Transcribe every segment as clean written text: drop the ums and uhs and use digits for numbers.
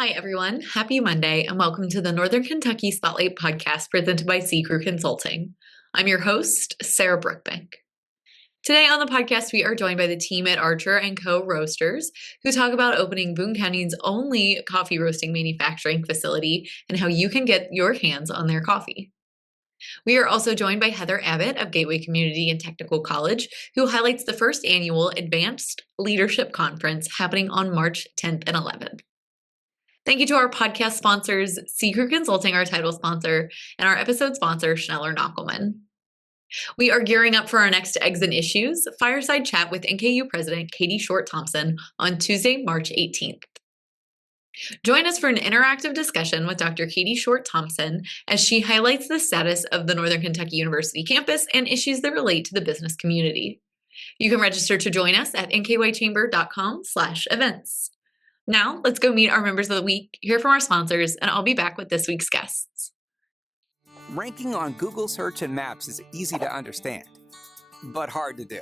Hi, everyone. Happy Monday, and welcome to the Northern Kentucky Spotlight Podcast presented by C-Crew Consulting. I'm your host, Sarah Brookbank. Today on the podcast, we are joined by the team at Archer & Co. Roasters, who talk about opening Boone County's only coffee roasting manufacturing facility and how you can get your hands on their coffee. We are also joined by Heather Abbott of Gateway Community and Technical College, who highlights the first annual Advanced Leadership Conference happening on March 10th and 11th. Thank you to our podcast sponsors, C-Crew Consulting, our title sponsor, and our episode sponsor, Schneller Knockelman. We are gearing up for our next Eggs and Issues fireside chat with NKU President Katie Short-Thompson on Tuesday, March 18th. Join us for an interactive discussion with Dr. Katie Short-Thompson as she highlights the status of the Northern Kentucky University campus and issues that relate to the business community. You can register to join us at nkychamber.com/events. Now, let's go meet our members of the week, hear from our sponsors, and I'll be back with this week's guests. Ranking on Google Search and Maps is easy to understand, but hard to do.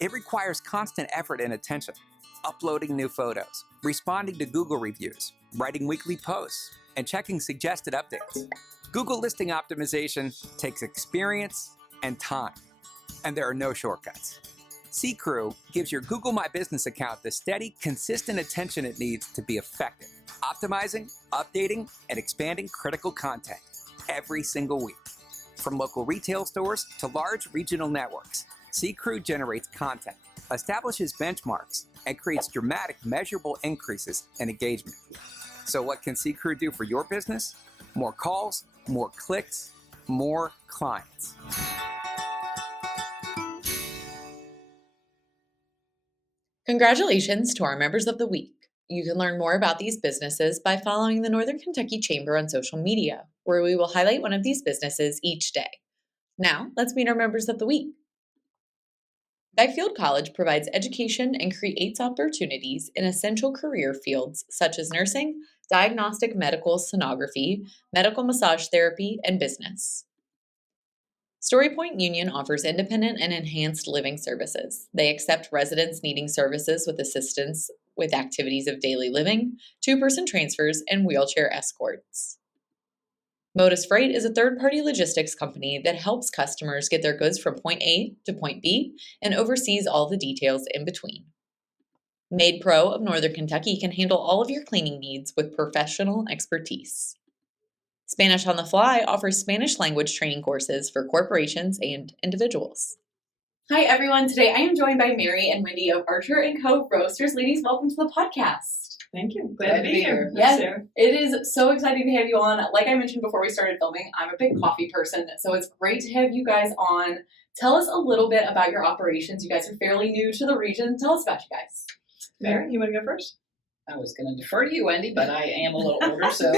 It requires constant effort and attention, uploading new photos, responding to Google reviews, writing weekly posts, and checking suggested updates. Google listing optimization takes experience and time, and there are no shortcuts. C-Crew gives your Google My Business account the steady, consistent attention it needs to be effective, optimizing, updating, and expanding critical content every single week. From local retail stores to large regional networks, C-Crew generates content, establishes benchmarks, and creates dramatic, measurable increases in engagement. So what can C-Crew do for your business? More calls, more clicks, more clients. Congratulations to our members of the week. You can learn more about these businesses by following the Northern Kentucky Chamber on social media, where we will highlight one of these businesses each day. Now, let's meet our members of the week. Byfield College provides education and creates opportunities in essential career fields such as nursing, diagnostic medical sonography, medical massage therapy, and business. StoryPoint Union offers independent and enhanced living services. They accept residents needing services with assistance with activities of daily living, two-person transfers, and wheelchair escorts. Modus Freight is a third-party logistics company that helps customers get their goods from point A to point B and oversees all the details in between. Made Pro of Northern Kentucky can handle all of your cleaning needs with professional expertise. Spanish on the Fly offers Spanish language training courses for corporations and individuals. Hi, everyone. Today I am joined by Mary and Wendy of Archer & Co. Roasters. Ladies, welcome to the podcast. Thank you. Glad to be here. Yes, it is so exciting to have you on. Like I mentioned before we started filming, I'm a big coffee person, so it's great to have you guys on. Tell us a little bit about your operations. You guys are fairly new to the region. Tell us about you guys. Mary, you want to go first? I was going to defer to you, Wendy, but I am a little older, so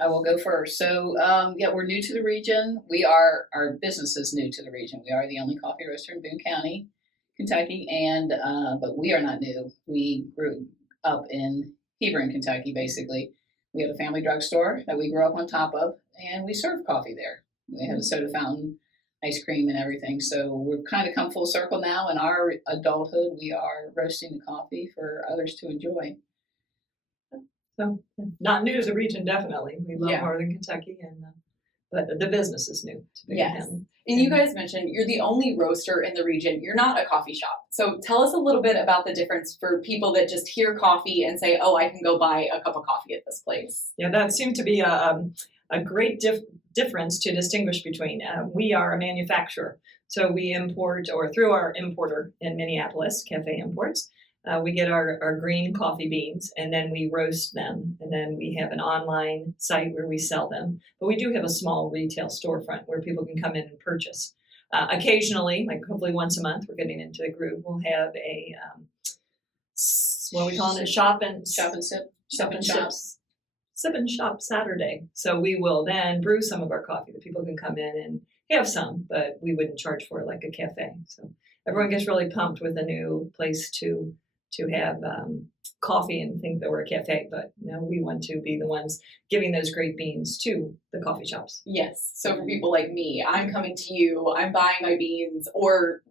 I will go first. So, we're new to the region. Our business is new to the region. We are the only coffee roaster in Boone County, Kentucky, but we are not new. We grew up in Hebron, Kentucky, basically. We have a family drugstore that we grew up on top of, and we serve coffee there. We have a soda fountain, ice cream, and everything. So we've kind of come full circle now. In our adulthood, we are roasting the coffee for others to enjoy. So, not new to the region, definitely. We love Northern Kentucky, but the business is new to Boone County. And you guys mentioned you're the only roaster in the region. You're not a coffee shop. So tell us a little bit about the difference for people that just hear coffee and say, oh, I can go buy a cup of coffee at this place. Yeah, that seemed to be a great difference to distinguish between. We are a manufacturer. So we import, or through our importer in Minneapolis, Cafe Imports, we get our green coffee beans, and then we roast them, and then we have an online site where we sell them. But we do have a small retail storefront where people can come in and purchase. Occasionally, like hopefully once a month, we're getting into the groove, we'll have a, what we call it, Shop and sip. Sip and shop Saturday. So we will then brew some of our coffee that people can come in and have some, but we wouldn't charge for it like a cafe. So everyone gets really pumped with a new place to have coffee and think that we're a cafe, but we want to be the ones giving those great beans to the coffee shops. Yes. So for people like me, I'm coming to you, I'm buying my beans, or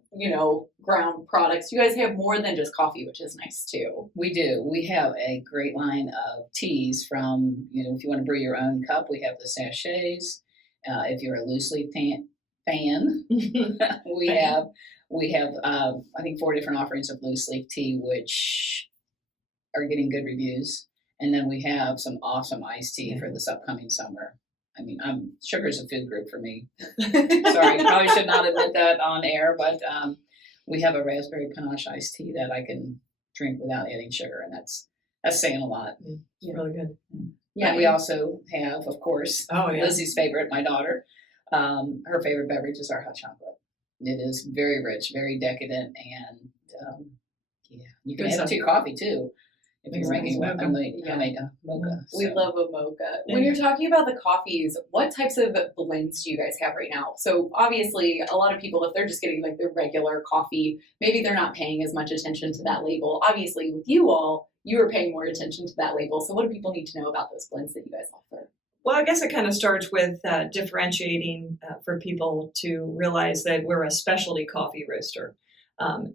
ground products. You guys have more than just coffee, which is nice too. We do. We have a great line of teas from, if you want to brew your own cup, we have the sachets. If you're a loose leaf fan, we have I think 4 different offerings of loose leaf tea, which are getting good reviews. And then we have some awesome iced tea for this upcoming summer. I mean, sugar is a food group for me. Sorry, probably should not admit that on air, but we have a raspberry panache iced tea that I can drink without adding sugar, and that's saying a lot. It's really good. Yeah, and we also have, of course, Lizzie's favorite, my daughter. Her favorite beverage is our hot chocolate. It is very rich, very decadent, and you can add it to your coffee too. If you're making a mocha. We love a mocha. When you're talking about the coffees, what types of blends do you guys have right now? So obviously, a lot of people, if they're just getting like their regular coffee, maybe they're not paying as much attention to that label. Obviously, with you all, you are paying more attention to that label. So what do people need to know about those blends that you guys offer? Well, I guess it kind of starts with differentiating for people to realize that we're a specialty coffee roaster.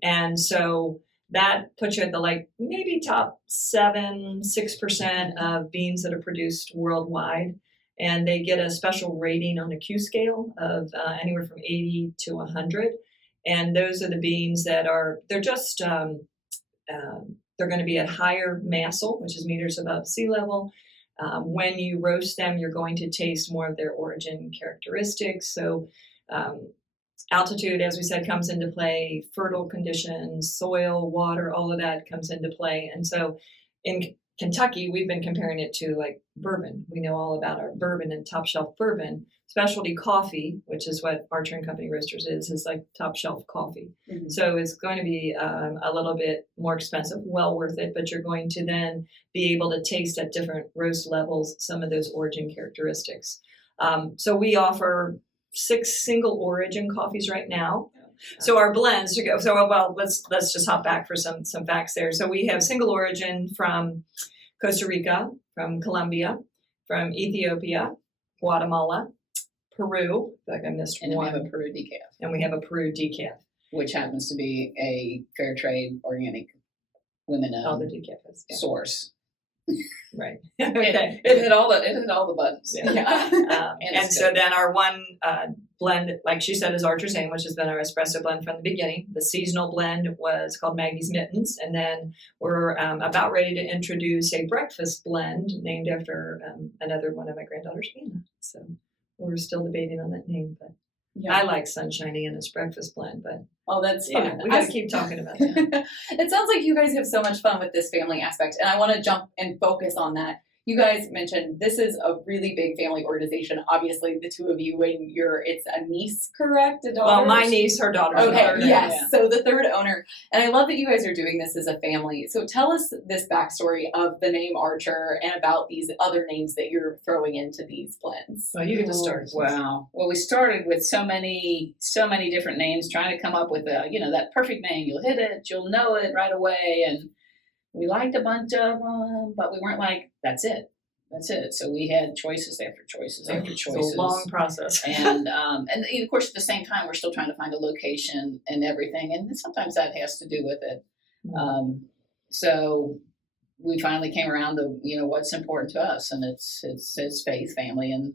And so that puts you at the maybe top 6% of beans that are produced worldwide. And they get a special rating on a Q scale of anywhere from 80 to 100. And those are the beans that they're just, they're going to be at higher massal, which is meters above sea level. When you roast them, you're going to taste more of their origin characteristics. So altitude, as we said, comes into play, fertile conditions, soil, water, all of that comes into play. And so in Kentucky, we've been comparing it to bourbon. We know all about our bourbon and top shelf bourbon. Specialty coffee, which is what Archer & Company Roasters is like top shelf coffee. Mm-hmm. So it's going to be a little bit more expensive, well worth it, but you're going to then be able to taste at different roast levels some of those origin characteristics. So we offer 6 single origin coffees right now. So our blends let's just hop back for some facts there. So we have single origin from Costa Rica, from Colombia, from Ethiopia, Guatemala, Peru. I missed one. And we have a Peru decaf. And we have a Peru decaf, which happens to be a fair trade, organic, women-owned the decaf is, source. Right. Okay. It hit all the buttons. Yeah. And so then our one blend, like she said, is Archer's Aim, which has been our espresso blend from the beginning. The seasonal blend was called Maggie's Mittens, and then we're about ready to introduce a breakfast blend named after another one of my granddaughters, Anna. So we're still debating on that name, but I like Sunshiny and its breakfast blend, but that's fun. We got to keep talking about that. It sounds like you guys have so much fun with this family aspect, and I want to jump and focus on that. You guys mentioned this is a really big family organization. Obviously, the two of you, and it's a niece, correct? A daughter? Well, my niece, her daughter. Okay, yes. Yeah. So the third owner. And I love that you guys are doing this as a family. So tell us this backstory of the name Archer and about these other names that you're throwing into these blends. Well, you get to start. Wow. Well, we started with so many different names, trying to come up with that perfect name. You'll hit it, you'll know it right away, and we liked a bunch of them, but we weren't like, that's it. So we had choices after choices after choices. It's a long process. And of course, at the same time, we're still trying to find a location and everything. And sometimes that has to do with it. So we finally came around to, what's important to us. And it's faith, family, and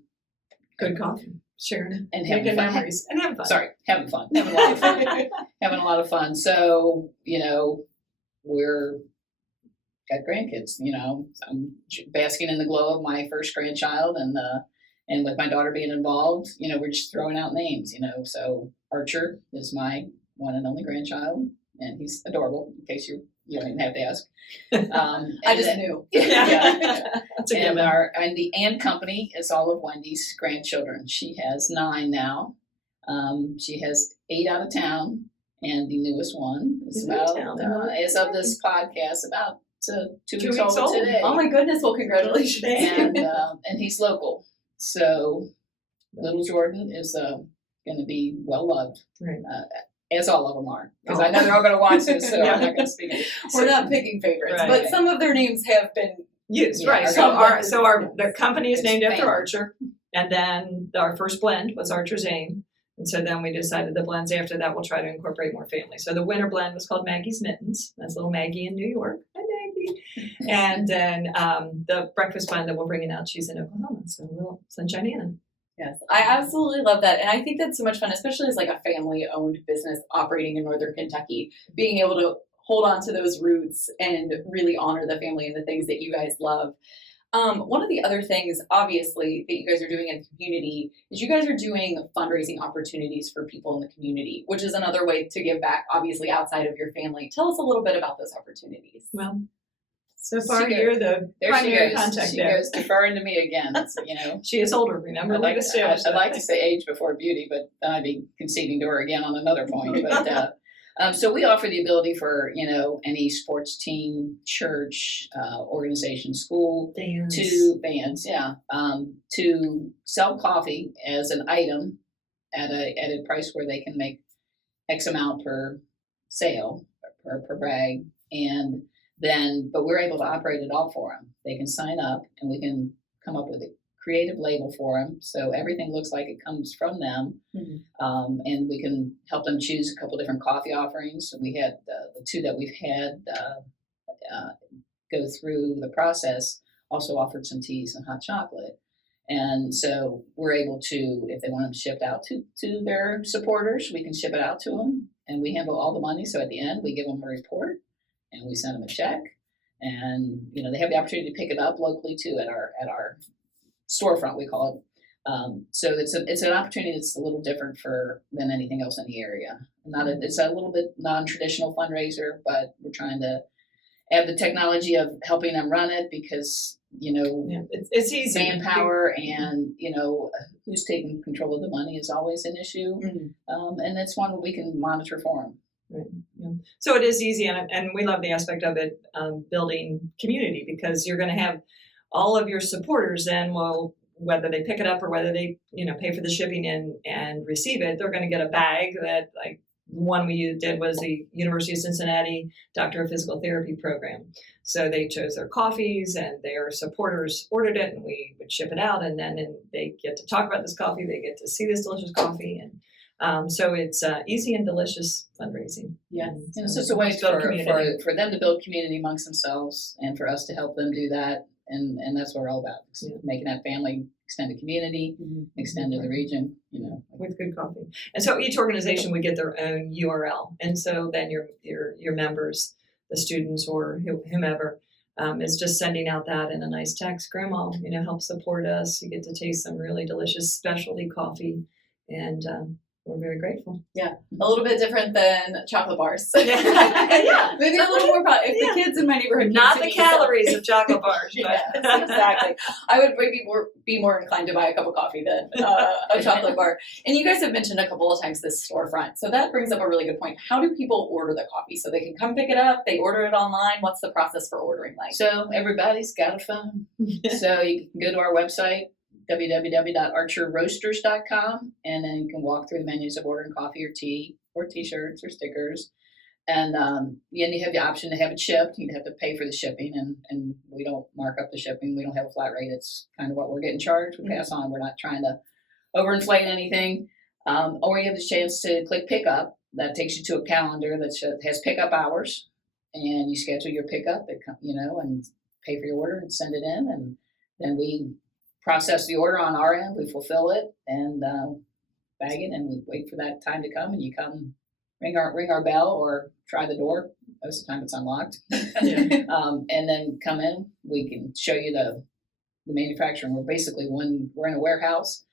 good coffee. Sharing and having fun. Memories. And having fun. Sorry, having fun. Having a lot of fun. Having a lot of fun. So, we're got grandkids, I'm basking in the glow of my first grandchild, and with my daughter being involved, we're just throwing out names, so Archer is my one and only grandchild, and he's adorable, in case you don't even have to ask. I just knew. Yeah. And the Ann Company is all of Wendy's grandchildren. She has 9 now. She has 8 out of town, and the newest one is as of this podcast, about 2 weeks old today. Oh my goodness! Well, congratulations. And he's local, so little Jordan is going to be well loved, right. As all of them are, because I know they're all going to watch this, so I'm not going to speak. We're not picking favorites, but some of their names have been used. Right. The company is named after Archer, and then our first blend was Archer's Aim. And so then we decided the blends after that we'll try to incorporate more family. So the winter blend was called Maggie's Mittens. That's little Maggie in New York. Hi, Maggie. And then the breakfast blend that we're bringing out, she's in Oklahoma. So a little Sunshine Anna. Yes, I absolutely love that. And I think that's so much fun, especially as like a family-owned business operating in Northern Kentucky, being able to hold on to those roots and really honor the family and the things that you guys love. One of the other things, obviously, that you guys are doing in the community is you guys are doing fundraising opportunities for people in the community, which is another way to give back, obviously, outside of your family. Tell us a little bit about those opportunities. Well, so far you're the primary contact there. She goes deferring to me again. It's, she is older, remember? I'd like to say age before beauty, but then I'd be conceding to her again on another point. But so we offer the ability for, any sports team, church, organization, school, bands, to sell coffee as an item at a price where they can make X amount per sale, per bag, but we're able to operate it all for them. They can sign up, and we can come up with a creative label for them, so everything looks like it comes from them. And we can help them choose a couple different coffee offerings. We had the two that we've had go through the process also offered some teas and hot chocolate. And so we're able to, if they want them shipped out to their supporters, we can ship it out to them, and we handle all the money. So at the end, we give them a report, and we send them a check, and they have the opportunity to pick it up locally too at our storefront, we call it. So it's an opportunity that's a little different than anything else in the area. It's a little bit non-traditional fundraiser, but we're trying to add the technology of helping them run it because it's easy. Manpower and who's taking control of the money is always an issue, and it's one that we can monitor for them. Right. Yeah. So it is easy, and we love the aspect of it, building community, because you're going to have all of your supporters then whether they pick it up or whether they pay for the shipping and receive it, they're going to get a bag that, like, one we did was the University of Cincinnati Doctor of Physical Therapy program. So they chose their coffees, and their supporters ordered it, and we would ship it out, and then they get to talk about this coffee, they get to see this delicious coffee, and so it's easy and delicious fundraising. Yeah, it's just a way for them to build community amongst themselves, and for us to help them do that. And that's what we're all about, making that family extend to community, extend to the region, with good coffee. And so each organization would get their own URL, and so then your members, the students or whomever, is just sending out that in a nice text. Grandma, help support us. You get to taste some really delicious specialty coffee, and we're very grateful. Yeah, a little bit different than chocolate bars. Yeah, maybe a little more. If the kids in my neighborhood, not the calories of chocolate bars. But. Yes, exactly. I would maybe be more inclined to buy a cup of coffee than a chocolate bar. And you guys have mentioned a couple of times this storefront, so that brings up a really good point. How do people order the coffee? So they can come pick it up. They order it online. What's the process for ordering like? So everybody's got a phone, so you can go to our website, www.archerroasters.com, and then you can walk through the menus of ordering coffee or tea or t-shirts or stickers, and you have the option to have it shipped. You'd have to pay for the shipping, and we don't mark up the shipping. We don't have a flat rate. It's kind of what we're getting charged. We pass on. We're not trying to overinflate anything. Or you have the chance to click pickup. That takes you to a calendar that has pickup hours, and you schedule your pickup, and pay for your order and send it in, and then we process the order on our end, we fulfill it and bag it, and we wait for that time to come, and you come ring our bell or try the door. Most of the time it's unlocked. And then come in. We can show you the manufacturing. We're in a warehouse,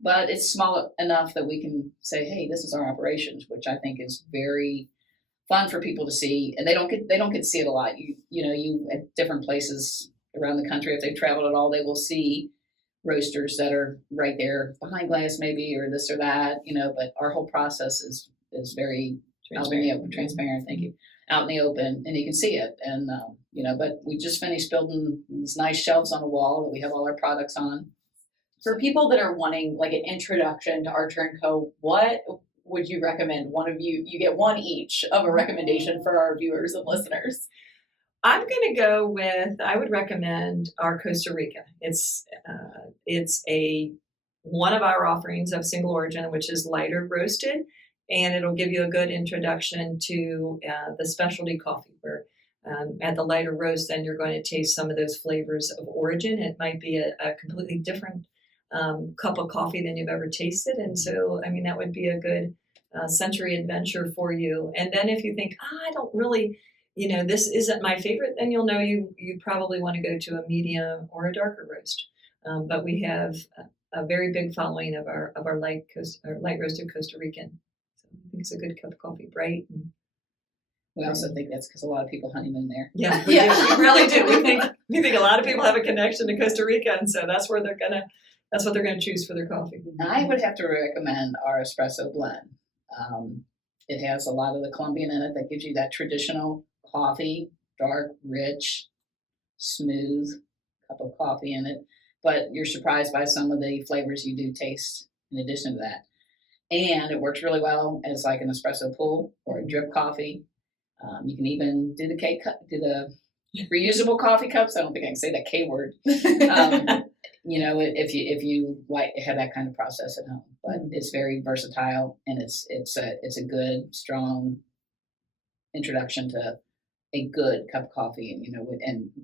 but it's small enough that we can say, hey, this is our operations, which I think is very fun for people to see, and they don't get to see it a lot. You at different places around the country, if they've traveled at all, they will see roasters that are right there behind glass maybe, or this or that, but our whole process is very transparent. Thank you. Out in the open, and you can see it. And, but we just finished building these nice shelves on the wall that we have all our products on. For people that are wanting like an introduction to Archer & Co., what would you recommend? One of you get one each of a recommendation for our viewers and listeners. I'm going to go with, I would recommend our Costa Rica. It's a one of our offerings of single origin, which is lighter roasted, and it'll give you a good introduction to the specialty coffee, where at the lighter roast, then you're going to taste some of those flavors of origin. It might be a completely different cup of coffee than you've ever tasted. And so, I mean, that would be a good sensory adventure for you. And then if you think, I don't really, this isn't my favorite, then you'll know you probably want to go to a medium or a darker roast. But we have a very big following of our light roasted Costa Rican. So I think it's a good cup of coffee, bright. We also think that's because a lot of people honeymoon there. Yeah, we really do. We think a lot of people have a connection to Costa Rica, and so that's what they're gonna choose for their coffee. I would have to recommend our espresso blend. It has a lot of the Colombian in it that gives you that traditional coffee, dark, rich, smooth cup of coffee in it. But you're surprised by some of the flavors you do taste in addition to that. And it works really well as like an espresso pull or a drip coffee. You can even do the reusable coffee cups. I don't think I can say that K word. If you like have that kind of process at home, but it's very versatile, and it's a good, strong introduction to a good cup of coffee. And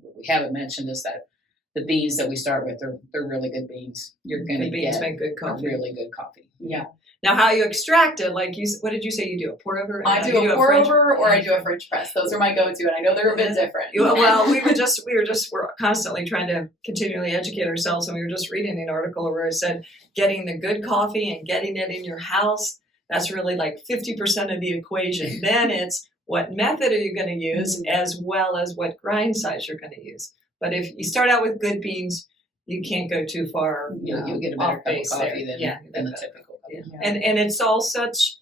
what we haven't mentioned is that the beans that we start with, they're really good beans. You're going to get make good coffee. Really good coffee. Yeah. Now, how you extract it, like what did you say you do? A pour over? I do a pour over, or I do a French press. Those are my go-to, and I know they're a bit different. Well, we're constantly trying to continually educate ourselves, and we were just reading an article where it said getting the good coffee and getting it in your house, that's really like 50% of the equation. Then it's what method are you going to use, as well as what grind size you're going to use. But if you start out with good beans, you can't go too far. You'll get a better cup of coffee than the typical. Yeah. And it's all such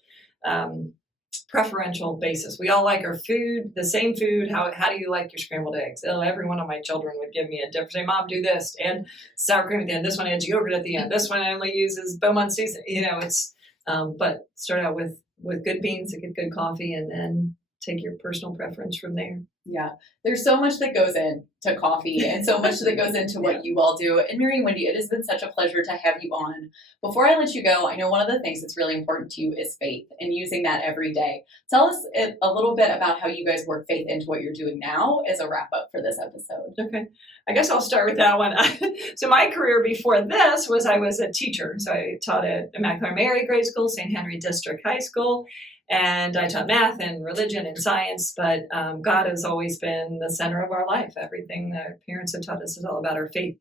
preferential basis. We all like our food, the same food. How do you like your scrambled eggs? Oh, every one of my children would give me a different. Say, Mom, do this, and sour cream at the end. This one adds yogurt at the end. This one only uses Beaumont season. It's but start out with good beans to get good coffee, and then take your personal preference from there. Yeah, there's so much that goes into coffee and so much that goes into what you all do. And Mary and Wendy, it has been such a pleasure to have you on. Before I let you go, I know one of the things that's really important to you is faith and using that every day. Tell us a little bit about how you guys work faith into what you're doing now as a wrap up for this episode. Okay. I guess I'll start with that one. So my career before this was I was a teacher. So I taught at Immaculate Mary Grade School, St. Henry District High School. And I taught math and religion and science, but God has always been the center of our life. Everything that our parents have taught us is all about our faith.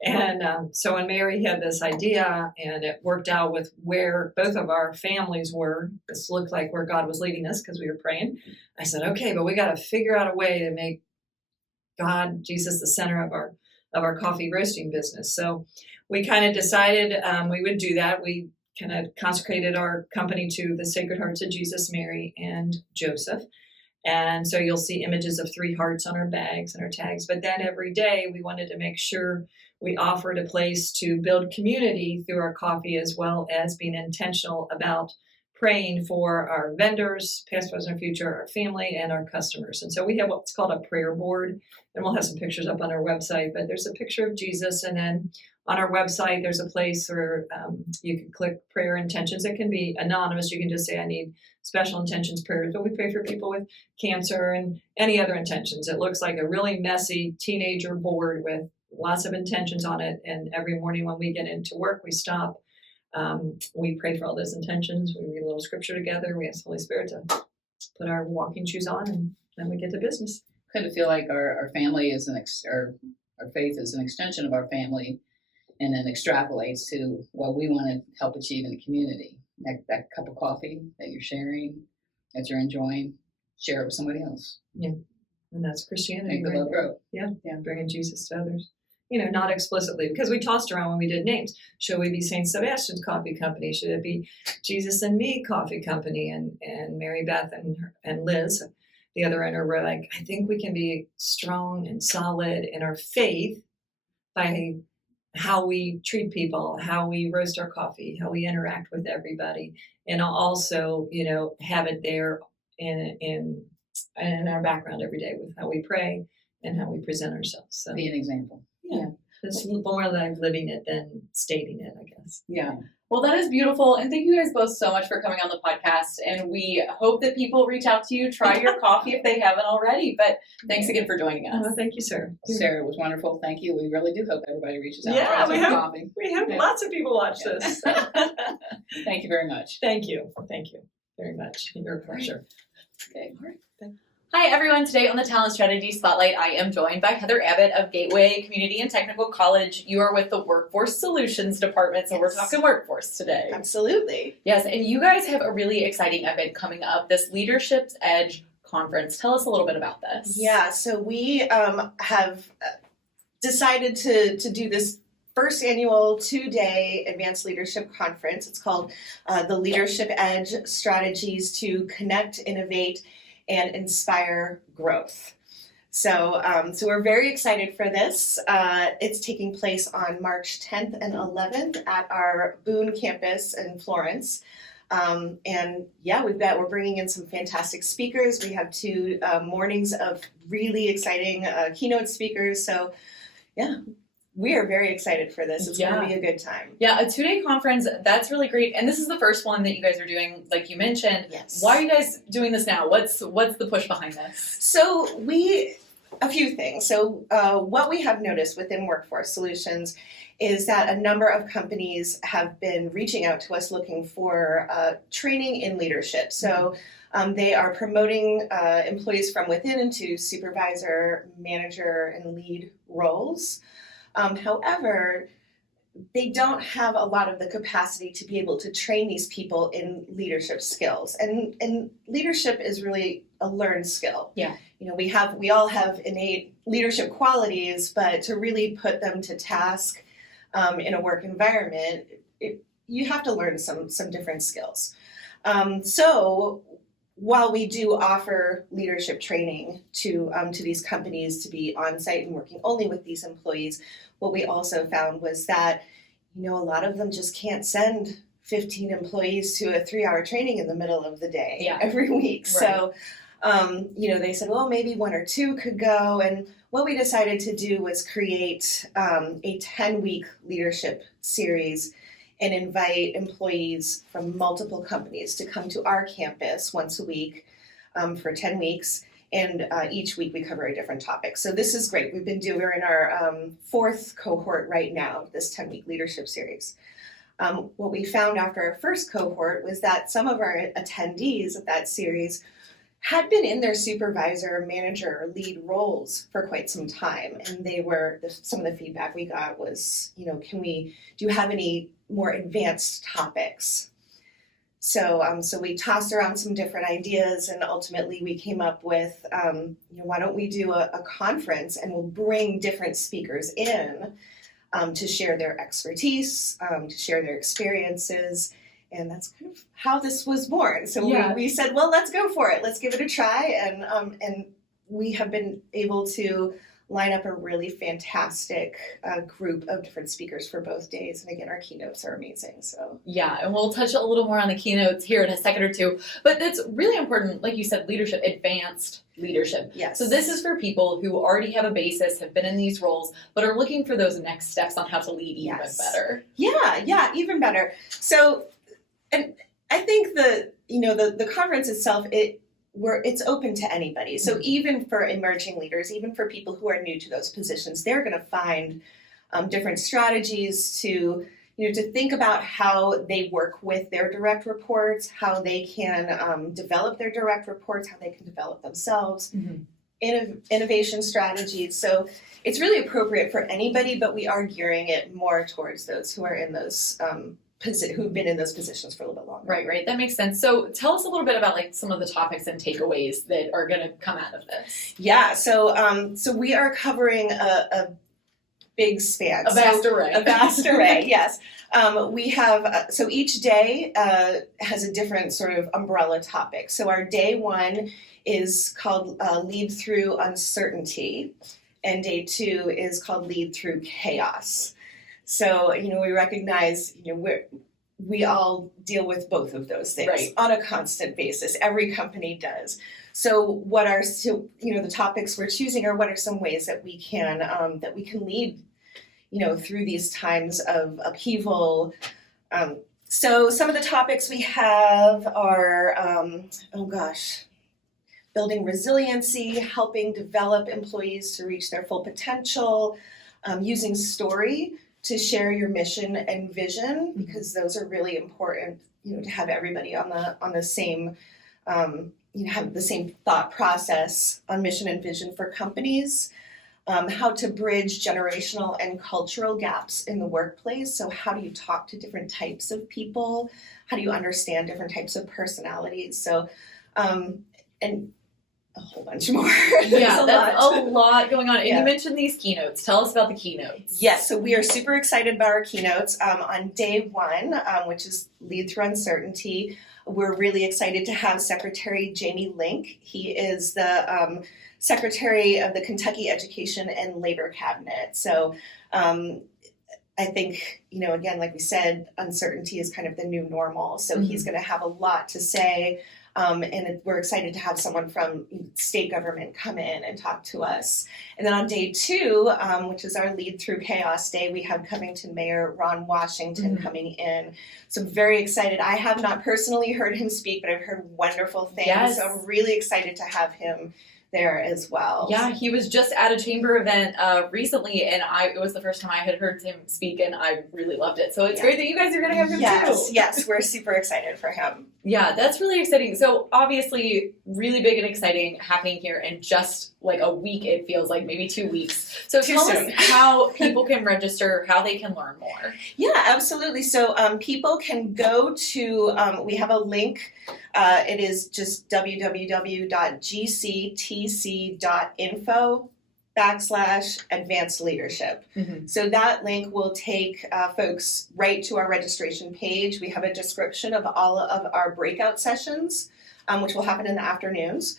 And so when Mary had this idea, and it worked out with where both of our families were, this looked like where God was leading us because we were praying. I said, okay, but we got to figure out a way to make God, Jesus, the center of our coffee roasting business. So we kind of decided we would do that. We kind of consecrated our company to the Sacred Hearts of Jesus, Mary, and Joseph. And so you'll see images of 3 hearts on our bags and our tags. But then every day we wanted to make sure we offered a place to build community through our coffee, as well as being intentional about praying for our vendors, past, present, and future, our family, and our customers. And so we have what's called a prayer board, and we'll have some pictures up on our website. But there's a picture of Jesus, and then on our website, there's a place where you can click prayer intentions. It can be anonymous. You can just say, I need special intentions prayers, but we pray for people with cancer and any other intentions. It looks like a really messy teenager board with lots of intentions on it. And every morning when we get into work, we stop. We pray for all those intentions. We read a little scripture together. We ask the Holy Spirit to put our walking shoes on, and then we get to business. Kind of feel like our family is our faith is an extension of our family, and then extrapolates to what we want to help achieve in the community. That cup of coffee that you're sharing, that you're enjoying, share it with somebody else. Yeah, and that's Christianity. Make the love grow. Yeah, bringing Jesus to others. Not explicitly, because we tossed around when we did names. Should we be St. Sebastian's Coffee Company? Should it be Jesus and Me Coffee Company? And Mary Beth and Liz, the other owner, were like, I think we can be strong and solid in our faith by how we treat people, how we roast our coffee, how we interact with everybody, and also, have it there in our background every day with how we pray and how we present ourselves. So be an example. Yeah. It's more like living it than stating it, I guess. Yeah. Well, that is beautiful. And thank you guys both so much for coming on the podcast. And we hope that people reach out to you, try your coffee if they haven't already. But thanks again for joining us. Oh, thank you, sir. Sarah, it was wonderful. Thank you. We really do hope everybody reaches out. Yeah, and tries some coffee. We have lots of people watch this. Thank you very much. Thank you very much. Your pleasure. Okay. Hi, everyone. Today on the Talent Strategy Spotlight, I am joined by Heather Abbott of Gateway Community and Technical College. You are with the Workforce Solutions Department, so we're talking workforce today. Absolutely. Yes, and you guys have a really exciting event coming up, this Leadership's Edge Conference. Tell us a little bit about this. Yeah, so we have decided to do this first annual 2-day advanced leadership conference. It's called the Leadership Edge Strategies to Connect, Innovate, and Inspire Growth. So we're very excited for this. It's taking place on March 10th and 11th at our Boone campus in Florence. And yeah, we're bringing in some fantastic speakers. We have 2 mornings of really exciting keynote speakers. So yeah, we are very excited for this. It's going to be a good time. Yeah, a 2-day conference, that's really great. And this is the first one that you guys are doing, like you mentioned. Yes. Why are you guys doing this now? What's the push behind this? So a few things. So what we have noticed within Workforce Solutions is that a number of companies have been reaching out to us looking for training in leadership. So they are promoting employees from within into supervisor, manager, and lead roles. However, they don't have a lot of the capacity to be able to train these people in leadership skills. And leadership is really a learned skill. Yeah. You know, we all have innate leadership qualities, but to really put them to task in a work environment, you have to learn some different skills. So while we do offer leadership training to these companies to be on site and working only with these employees, what we also found was that, you know, a lot of them just can't send 15 employees to a 3-hour training in the middle of the day every week. Right. So, you know, they said, well, maybe 1 or 2 could go. And what we decided to do was create a 10-week leadership series and invite employees from multiple companies to come to our campus once a week for 10 weeks. And each week we cover a different topic. So this is great. We're in our 4th cohort right now of this 10-week leadership series. What we found after our first cohort was that some of our attendees of that series had been in their supervisor, manager, or lead roles for quite some time. And some of the feedback we got was, you know, do you have any more advanced topics? So we tossed around some different ideas, and ultimately we came up with, why don't we do a conference, and we'll bring different speakers in to share their expertise, to share their experiences. And that's kind of how this was born. So we said, well, let's go for it. Let's give it a try. And we have been able to line up a really fantastic group of different speakers for both days. And again, our keynotes are amazing. So yeah, and we'll touch a little more on the keynotes here in a second or two. But that's really important, like you said, leadership, advanced leadership. Yes. So this is for people who already have a basis, have been in these roles, but are looking for those next steps on how to lead even better. Yeah, even better. So, and I think the conference itself, it's open to anybody. So even for emerging leaders, even for people who are new to those positions, they're going to find different strategies to think about how they work with their direct reports, how they can develop their direct reports, how they can develop themselves, innovation strategies. So it's really appropriate for anybody, but we are gearing it more towards those who are in those who've been in those positions for a little bit longer. Right. That makes sense. So tell us a little bit about like some of the topics and takeaways that are going to come out of this. Yeah. So we are covering a big span. A vast array, yes. We have, so each day has a different sort of umbrella topic. So our day 1 is called Lead Through Uncertainty, and day 2 is called Lead Through Chaos. So, we recognize, we all deal with both of those things on a constant basis. Every company does. So the topics we're choosing are what are some ways that we can lead, through these times of upheaval. So some of the topics we have are, building resiliency, helping develop employees to reach their full potential, using story to share your mission and vision, because those are really important, to have everybody on the same, have the same thought process on mission and vision for companies. How to bridge generational and cultural gaps in the workplace. So how do you talk to different types of people? How do you understand different types of personalities? So, and a whole bunch more. Yeah, that's a lot going on. And you mentioned these keynotes. Tell us about the keynotes. Yes, so we are super excited about our keynotes. On day one, which is Lead Through Uncertainty, we're really excited to have Secretary Jamie Link. He is the Secretary of the Kentucky Education and Labor Cabinet. So I think, again, like we said, uncertainty is kind of the new normal. So he's going to have a lot to say. And we're excited to have someone from state government come in and talk to us. And then on day two, which is our Lead Through Chaos Day, we have Covington Mayor Ron Washington coming in. So I'm very excited. I have not personally heard him speak, but I've heard wonderful things. Yes. So I'm really excited to have him there as well. Yeah, he was just at a chamber event recently, and it was the first time I had heard him speak, and I really loved it. So it's great that you guys are going to have him too. Yes, we're super excited for him. Yeah, that's really exciting. So obviously really big and exciting happening here in just like a week, it feels like, maybe 2 weeks. So tell us how people can register, how they can learn more. Yeah, absolutely. So people can go to, we have a link. It is just www.gctc.info/advanced leadership. So that link will take folks right to our registration page. We have a description of all of our breakout sessions, which will happen in the afternoons.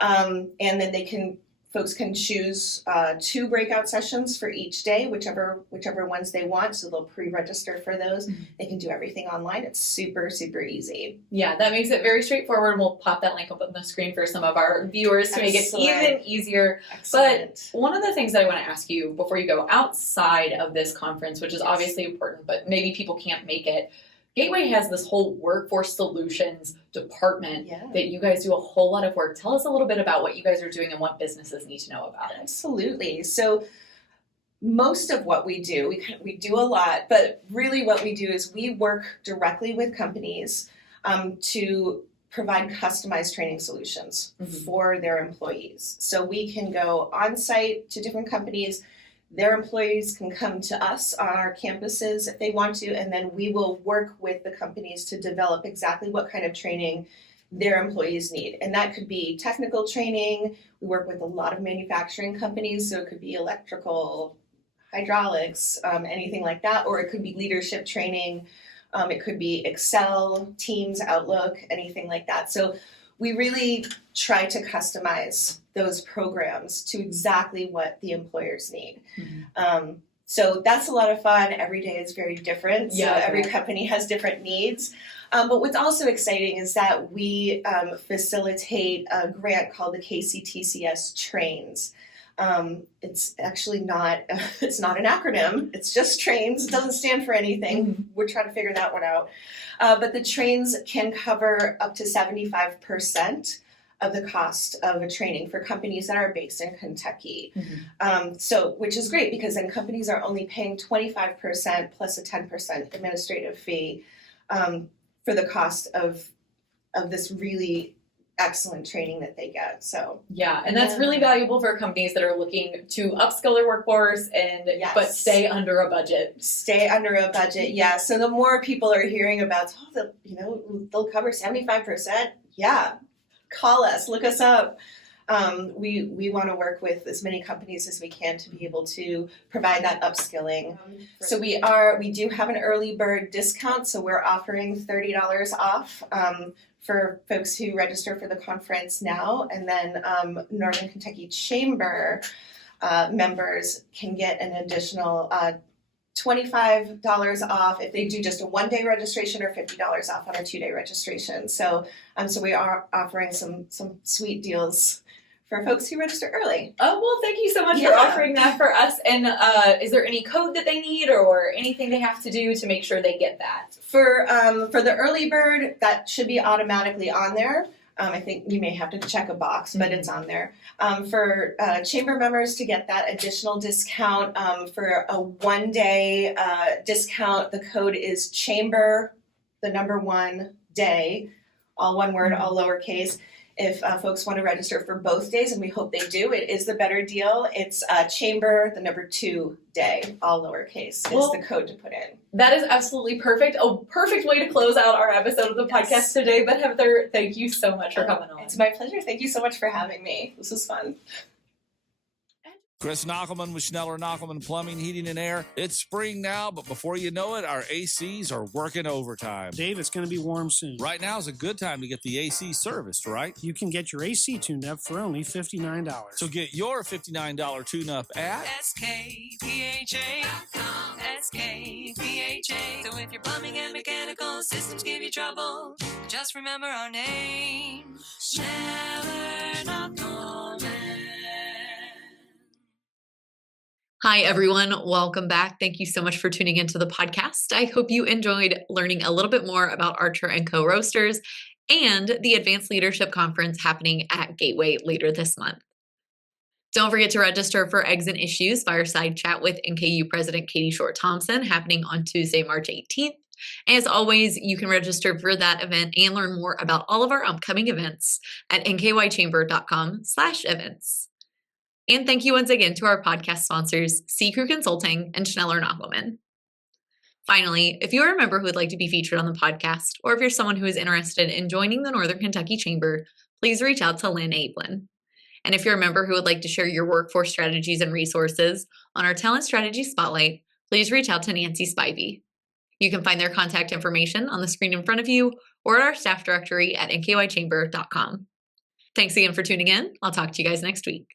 And then folks can choose 2 breakout sessions for each day, whichever ones they want. So they'll pre-register for those. They can do everything online. It's super, super easy. Yeah, that makes it very straightforward. We'll pop that link up on the screen for some of our viewers to make it even easier. But one of the things that I want to ask you before you go, outside of this conference, which is obviously important, but maybe people can't make it, Gateway has this whole workforce solutions department that you guys do a whole lot of work. Tell us a little bit about what you guys are doing and what businesses need to know about it. Absolutely. So most of what we do, we do a lot, but really what we do is we work directly with companies to provide customized training solutions for their employees. So we can go on site to different companies. Their employees can come to us on our campuses if they want to, and then we will work with the companies to develop exactly what kind of training their employees need. And that could be technical training. We work with a lot of manufacturing companies, so it could be electrical, hydraulics, anything like that, or it could be leadership training. It could be Excel, Teams, Outlook, anything like that. So we really try to customize those programs to exactly what the employers need. So that's a lot of fun. Every day is very different. So every company has different needs. But what's also exciting is that we facilitate a grant called the KCTCS Trains. It's actually not an acronym. It's just Trains. It doesn't stand for anything. We're trying to figure that one out. But the trains can cover up to 75% of the cost of a training for companies that are based in Kentucky. So, which is great because then companies are only paying 25% plus a 10% administrative fee for the cost of this really excellent training that they get. So and that's really valuable for companies that are looking to upskill their workforce but stay under a budget. So the more people are hearing about, they'll cover 75%. Call us, look us up. We want to work with as many companies as we can to be able to provide that upskilling. So we do have an early bird discount. So we're offering $30 off for folks who register for the conference now. And then Northern Kentucky Chamber members can get an additional $25 off if they do just a 1-day registration, or $50 off on a 2-day registration. So we are offering some sweet deals for folks who register early. Oh, well, thank you so much for Yeah. offering that for us. And is there any code that they need or anything they have to do to make sure they get that? For the early bird, that should be automatically on there. I think you may have to check a box, but it's on there. For chamber members to get that additional discount, for a 1-day discount, the code is chamber, the number 1 day, all one word, all lowercase. If folks want to register for both days, and we hope they do, it is the better deal. It's chamber, the number 2 day, all lowercase, is the code to put in. That is absolutely perfect. A perfect way to close out our episode of the podcast today. But Heather, thank you so much for coming on. It's my pleasure. Thank you so much for having me. This was fun. Chris Knockelman with Schneller Knockelman Plumbing, Heating, and Air. It's spring now, but before you know it, our ACs are working overtime. Dave, it's going to be warm soon. Right now is a good time to get the AC serviced, right? You can get your AC tuned up for only $59. So get your $59 tune-up at SKPHA.com. SKPHA. So if your plumbing and mechanical systems give you trouble, just remember our name. Schneller Knockelman. Hi, everyone. Welcome back. Thank you so much for tuning into the podcast. I hope you enjoyed learning a little bit more about Archer & Co. Roasters and the Advanced Leadership Conference happening at Gateway later this month. Don't forget to register for Eggs and Issues Fireside Chat with NKU President Katie Short-Thompson happening on Tuesday, March 18th. As always, you can register for that event and learn more about all of our upcoming events at nkychamber.com/events. And thank you once again to our podcast sponsors, Sea Crew Consulting and Schneller Knockelman. Finally, if you're a member who would like to be featured on the podcast, or if you're someone who is interested in joining the Northern Kentucky Chamber, please reach out to Lynn Ablin. And if you're a member who would like to share your workforce strategies and resources on our Talent Strategy Spotlight, please reach out to Nancy Spivey. You can find their contact information on the screen in front of you or at our staff directory at nkychamber.com. Thanks again for tuning in. I'll talk to you guys next week.